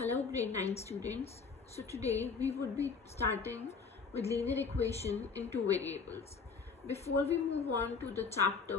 Hello grade 9 students. So today we would be starting with linear equation in two variables. Before we move on to the chapter,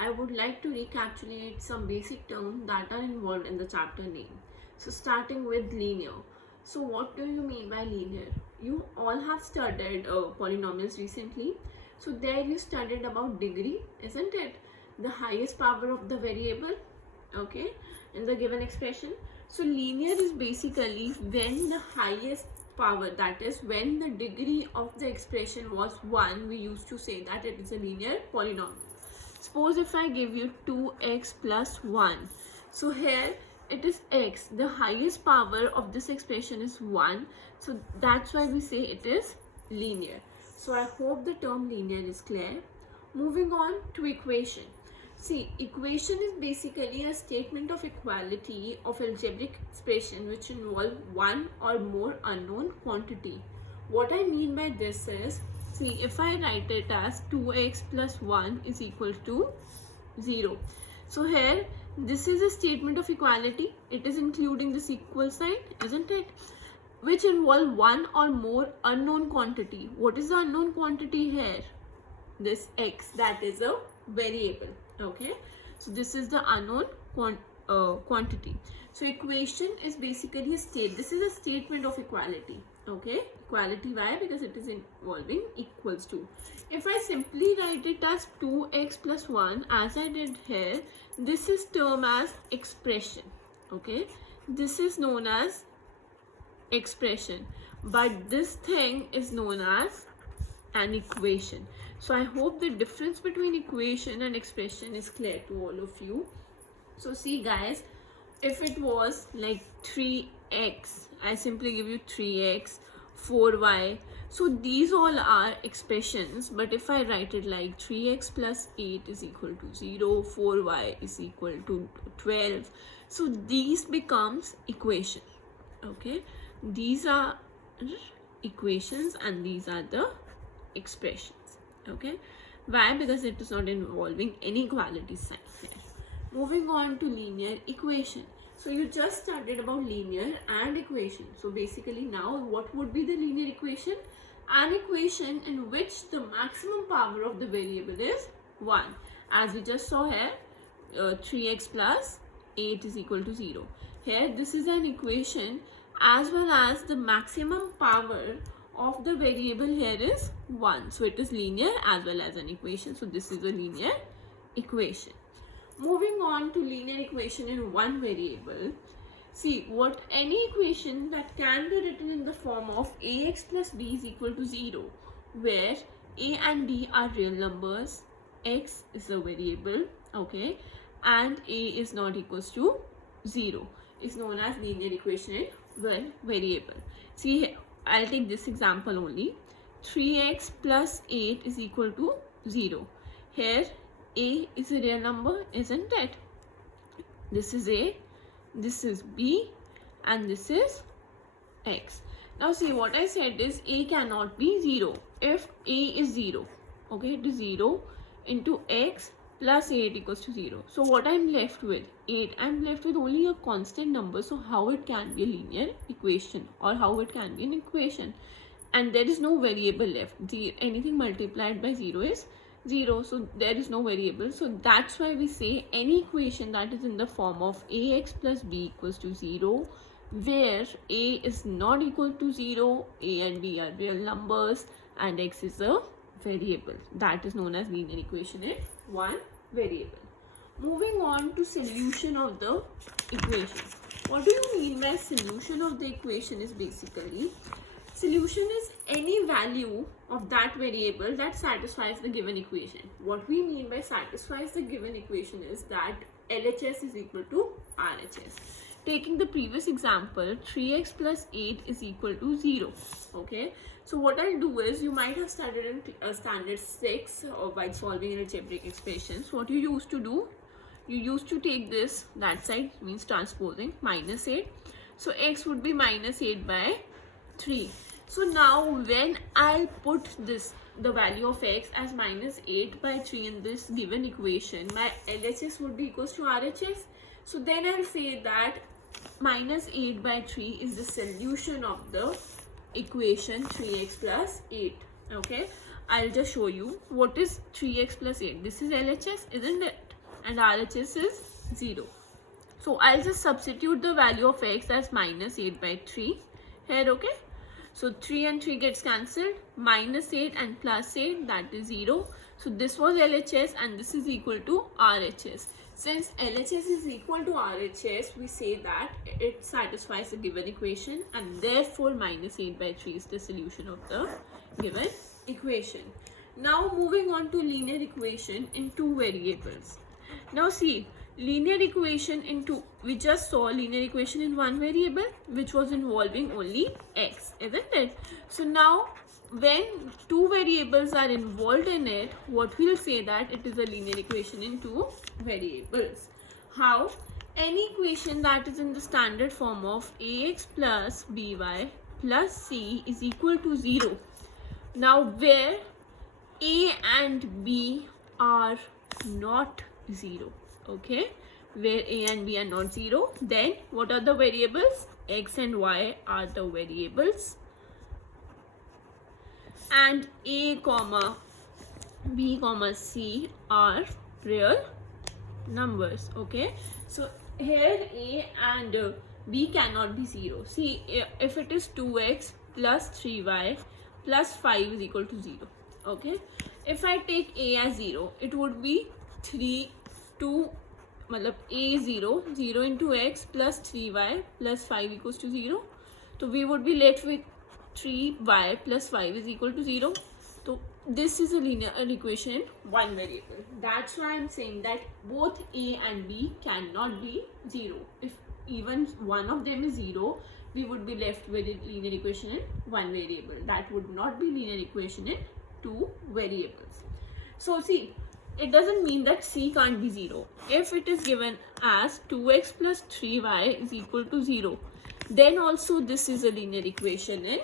I would like to recapitulate some basic terms that are involved in the chapter name. So starting with linear. So what do you mean by linear? You all have studied polynomials recently. So there you studied about degree, isn't it? The highest power of the variable, okay, in the given expression. So linear is basically when the highest power, that is when the degree of the expression was 1, we used to say that it is a linear polynomial. Suppose if I give you 2x plus 1. So here it is x. The highest power of this expression is 1. So that's why we say it is linear. So I hope the term linear is clear. Moving on to equation. See, equation is basically a statement of equality of algebraic expression which involve one or more unknown quantity. What I mean by this is, see, if I write it as 2x plus 1 is equal to 0. So here, this is a statement of equality. It is including this equal sign, isn't it? Which involve one or more unknown quantity. What is the unknown quantity here? This x, that is a variable. Okay, so this is the unknown quantity. So equation is basically a state. This is a statement of equality. Okay, equality, why? Because it is involving equals to. If I simply write it as 2x plus 1 as I did here, this is termed as expression. Okay, this is known as expression, but this thing is known as an equation. So I hope the difference between equation and expression is clear to all of you. So see guys, if it was like 3x, I simply give you 3x, 4y. So these all are expressions, but if I write it like 3x plus 8 is equal to 0, 4y is equal to 12. So these becomes equation. Okay, these are equations and these are the expressions. Okay, why? Because it is not involving any equality sign here. Moving on to linear equation. So you just studied about linear and equation. So basically now what would be the linear equation? An equation in which the maximum power of the variable is 1. As we just saw here, 3x plus 8 is equal to 0. Here this is an equation as well as the maximum power of the variable here is 1. So it is linear as well as an equation. So this is a linear equation. Moving on to linear equation in one variable. See, what any equation that can be written in the form of ax plus b is equal to 0, where a and b are real numbers, x is a variable, okay, and a is not equals to 0, is known as linear equation in one variable. See, I'll take this example only. 3x plus 8 is equal to 0. Here a is a real number, isn't it? This is a, this is b, and this is x. Now see, what I said is a cannot be 0. If a is 0, okay, it is 0 into x plus 8 equals to 0. So what I'm left with? 8. I'm left with only a constant number. So how it can be a linear equation, or how it can be an equation? And there is no variable left. Anything multiplied by 0 is 0. So there is no variable. So that's why we say any equation that is in the form of ax plus b equals to 0, where a is not equal to 0, a and b are real numbers, and x is a variable. That is known as linear equation in one variable. Moving on to solution of the equation. What do you mean by solution of the equation? Is basically, solution is any value of that variable that satisfies the given equation. What we mean by satisfies the given equation is that LHS is equal to RHS. Taking the previous example, 3x plus 8 is equal to 0. Okay, so what I'll do is, you might have studied in standard 6 by solving an algebraic expression. So what you used to do, you used to take this, that side means transposing, minus 8. So x would be minus 8 by 3. So now when I'll put this, the value of x as minus 8 by 3 in this given equation, my LHS would be equals to RHS. So then I'll say that minus 8 by 3 is the solution of the equation 3x plus 8. Okay, I'll just show you what is 3x plus 8. This is LHS, isn't it? And RHS is 0. So I'll just substitute the value of x as minus 8 by 3 here. Okay, so 3 and 3 gets cancelled, minus 8 and plus 8, that is 0. So this was LHS and this is equal to RHS. Since LHS is equal to RHS, we say that it satisfies the given equation, and therefore minus 8 by 3 is the solution of the given equation. Now moving on to linear equation in two variables. Now see, linear equation in two, we just saw linear equation in one variable which was involving only x, isn't it? So now when two variables are involved in it, what we'll say that it is a linear equation in two variables. How? Any equation that is in the standard form of ax plus by plus c is equal to 0. Now where a and b are not 0, okay, where a and b are not 0, then what are the variables? X and y are the variables, and a comma b comma c are real numbers. Okay, so here a and b cannot be 0. See, if it is 2x plus 3y plus 5 is equal to 0. Okay, if I take a as 0, it would be 3 2 matlab a 0 0 into x plus 3y plus 5 equals to 0. So we would be left with 3y plus 5 is equal to 0. So this is a linear equation in one variable. That's why I'm saying that both a and b cannot be 0. If even one of them is 0, we would be left with a linear equation in one variable. That would not be linear equation in two variables. So see, it doesn't mean that c can't be 0. If it is given as 2x plus 3y is equal to 0, then also this is a linear equation in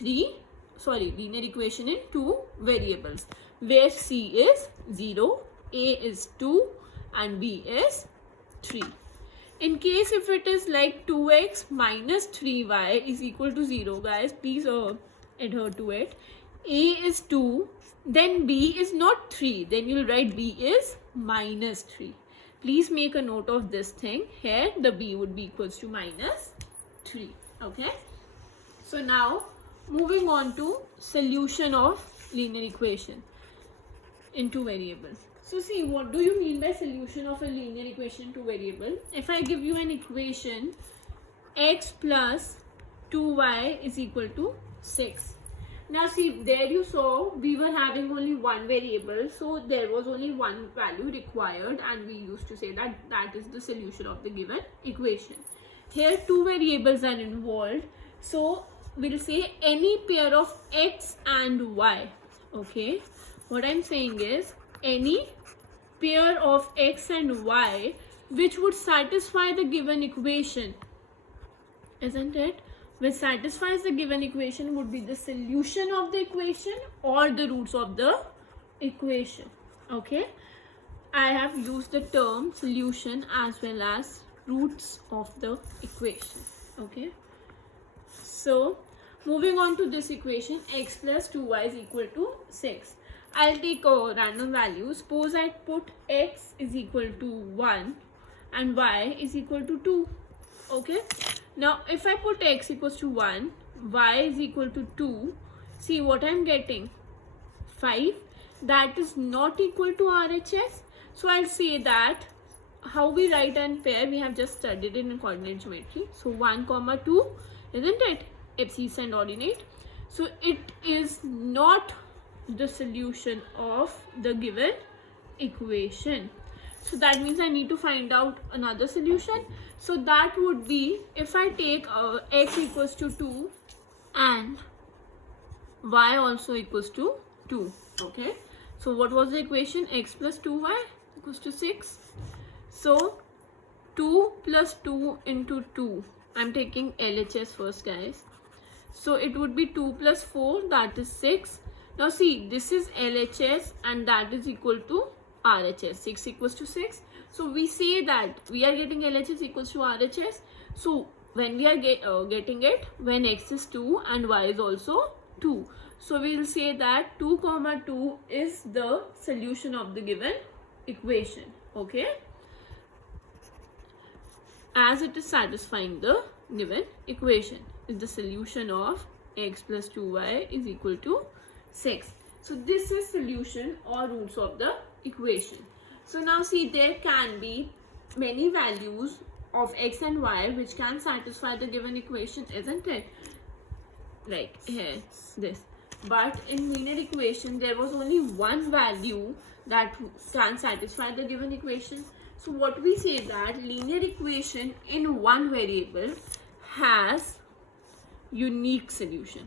linear equation in two variables, where c is 0, a is 2 and b is 3. In case if it is like 2x minus 3y is equal to 0, guys, please adhere to it. A is 2, then b is not 3, then you'll write b is minus 3. Please make a note of this thing. Here the b would be equals to minus 3. Okay, so now moving on to solution of linear equation in two variables. So see, what do you mean by solution of a linear equation in two variable? If I give you an equation x plus 2y is equal to 6. Now see, there you saw we were having only one variable, so there was only one value required, and we used to say that that is the solution of the given equation. Here two variables are involved, so we'll say any pair of x and y. Okay, what I'm saying is any pair of x and y which would satisfy the given equation, isn't it? Which satisfies the given equation would be the solution of the equation or the roots of the equation. Okay, I have used the term solution as well as roots of the equation. Okay, so moving on to this equation, x plus 2y is equal to 6. I'll take a random value. Suppose I put x is equal to 1 and y is equal to 2. Okay, now if I put x equals to 1, y is equal to 2, see what I'm getting? 5. That is not equal to RHS. So I'll say that how we write and pair, we have just studied it in coordinate geometry. So 1 comma 2, isn't it? Abscissa and ordinate. So it is not the solution of the given equation. So that means I need to find out another solution. So that would be, if I take x equals to 2 and y also equals to 2. Okay, so what was the equation? X plus 2y equals to 6. So 2 plus 2 into 2, I'm taking LHS first, guys. So it would be 2 plus 4, that is 6. Now see, this is LHS and that is equal to RHS. 6 equals to 6. So we say that we are getting LHS equals to RHS. So when we are getting it when x is 2 and y is also 2. So we will say that 2 comma 2 is the solution of the given equation. Okay, as it is satisfying the given equation, is the solution of x plus 2y is equal to 6. So this is solution or roots of the equation. So now see, there can be many values of x and y which can satisfy the given equation, isn't it? Like here, this. But in linear equation, there was only one value that can satisfy the given equation. So what we say that linear equation in one variable has unique solution.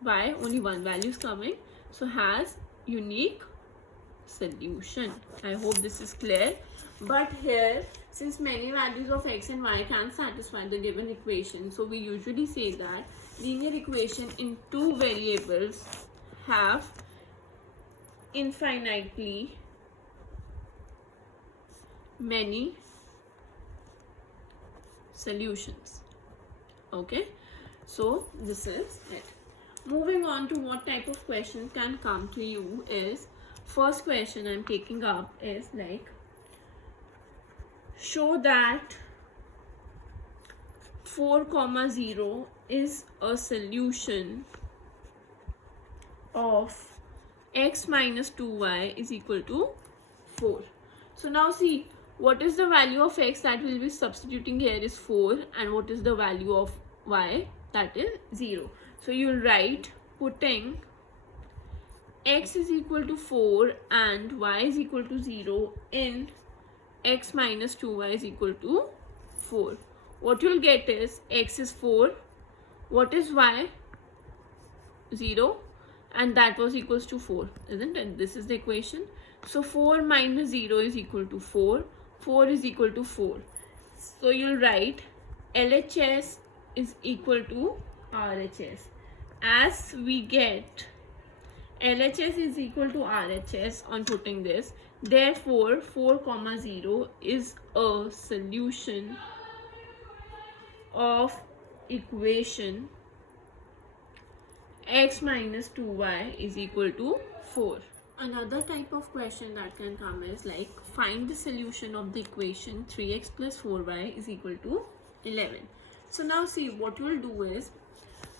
Why? Only one value is coming, so has unique solution. I hope this is clear. But here, since many values of x and y can satisfy the given equation, so we usually say that linear equation in two variables have infinitely many solutions. Okay, so this is it. Moving on to what type of questions can come to you is, first question I'm taking up is like, show that 4 comma 0 is a solution of x minus 2y is equal to 4. So now see, what is the value of x that will be substituting here is 4, and what is the value of y, that is 0. So you'll write, putting x is equal to 4 and y is equal to 0 in x minus 2y is equal to 4. What you'll get is x is 4, what is y? 0, and that was equals to 4, isn't it? This is the equation. So 4 minus 0 is equal to 4. 4 is equal to 4. So you'll write LHS is equal to RHS. As we get LHS is equal to RHS on putting this, therefore 4 comma 0 is a solution of equation x minus 2y is equal to 4. Another type of question that can come is like, find the solution of the equation 3x plus 4y is equal to 11. So now see, what you will do is,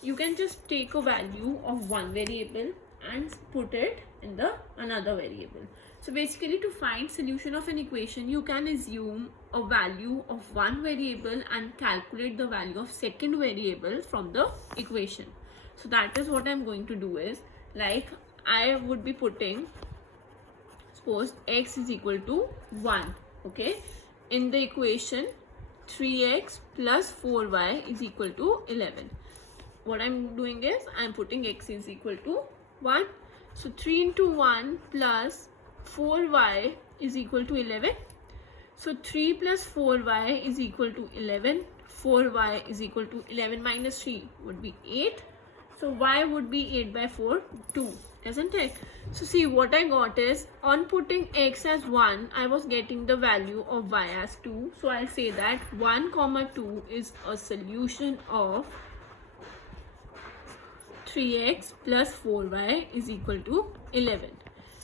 you can just take a value of one variable and put it in the another variable. So basically, to find solution of an equation, you can assume a value of one variable and calculate the value of second variable from the equation. So that is what I'm going to do is, like, I would be putting, suppose x is equal to 1, okay, in the equation 3x plus 4y is equal to 11. What I'm doing is, I'm putting x is equal to 1. So 3 into 1 plus 4y is equal to 11. So 3 plus 4y is equal to 11. 4y is equal to 11 minus 3 would be 8. So y would be 8 by 4, 2, isn't it? So see, what I got is, on putting x as 1, I was getting the value of y as 2. So I'll say that 1 comma 2 is a solution of 3x plus 4y is equal to 11.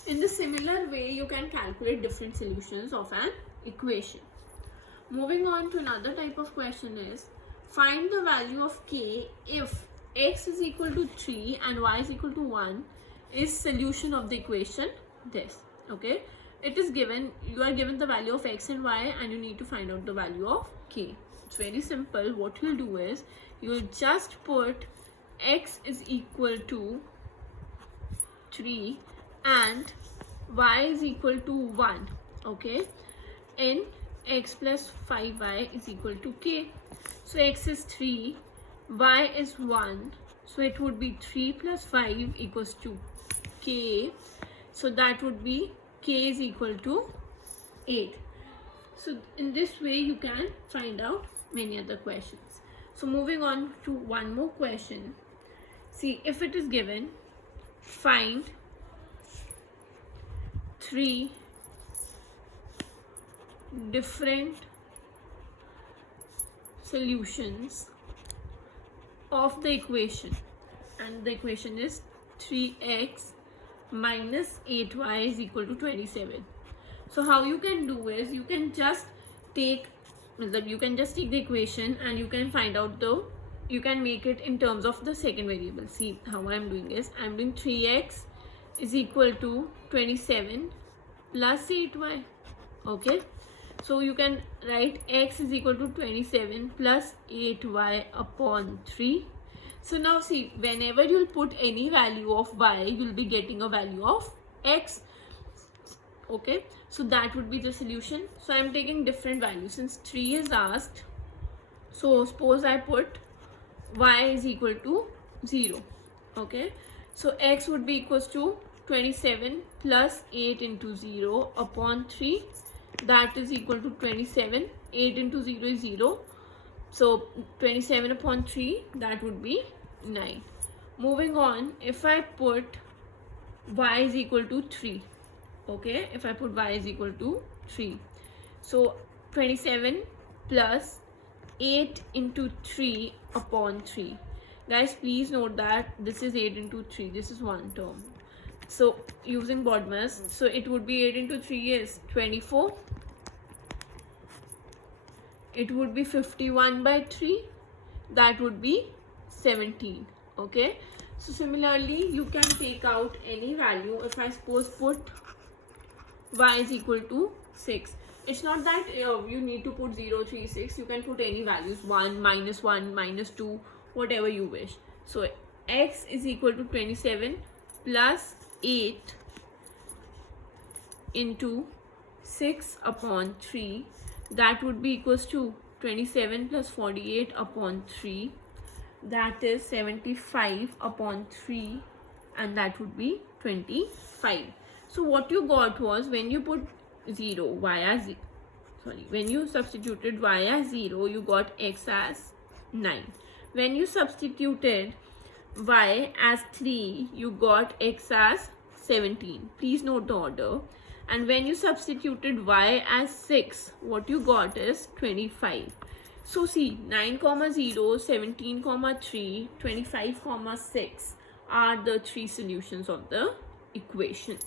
In the similar way, you can calculate different solutions of an equation. Moving on to another type of question is, find the value of k if x is equal to 3 and y is equal to 1 is solution of the equation this. Okay, it is given, you are given the value of x and y and you need to find out the value of k. It's very simple. What you'll do is, you'll just put x is equal to 3 and y is equal to 1, okay, in x plus 5y is equal to k. So x is 3, y is 1, so it would be 3 plus 5 equals to k. So that would be k is equal to 8. So in this way you can find out many other questions. So moving on to one more question. See, if it is given, find 3 different solutions of the equation, and the equation is 3x minus 8y is equal to 27. So how you can do is you can just take the equation and you can find out you can make it in terms of the second variable. See how I'm doing is I'm doing 3x is equal to 27 plus 8y. Okay, so you can write x is equal to 27 plus 8y upon 3. So now see, whenever you'll put any value of y, you'll be getting a value of x. Okay, so that would be the solution. So I'm taking different values since 3 is asked. So suppose I put y is equal to 0. Okay, so x would be equals to 27 plus 8 into 0 upon 3. That is equal to 27. 8 into 0 is 0. So 27 upon 3, that would be 9. Moving on, if I put y is equal to 3. Okay, if I put y is equal to 3. So 27 plus 8 into 3 upon 3. Guys, please note that this is 8 into 3. This is one term. So using BODMAS, so it would be 8 into 3 is 24. It would be 51 by 3. That would be 17. Okay, so similarly you can take out any value. If I suppose put y is equal to 6, it's not that you need to put 0, 3, 6. You can put any values, 1, minus 2, whatever you wish. So x is equal to 27 plus 8 into 6 upon 3. That would be equals to 27 plus 48 upon 3. That is 75 upon 3, and that would be 25. So what you got was, when you put 0, when you substituted y as 0, you got x as 9. When you substituted y as 3, you got x as 17. Please note the order. And when you substituted y as 6, what you got is 25. So see, 9, 0, 17, 3, 25, 6 are the three solutions of the equation.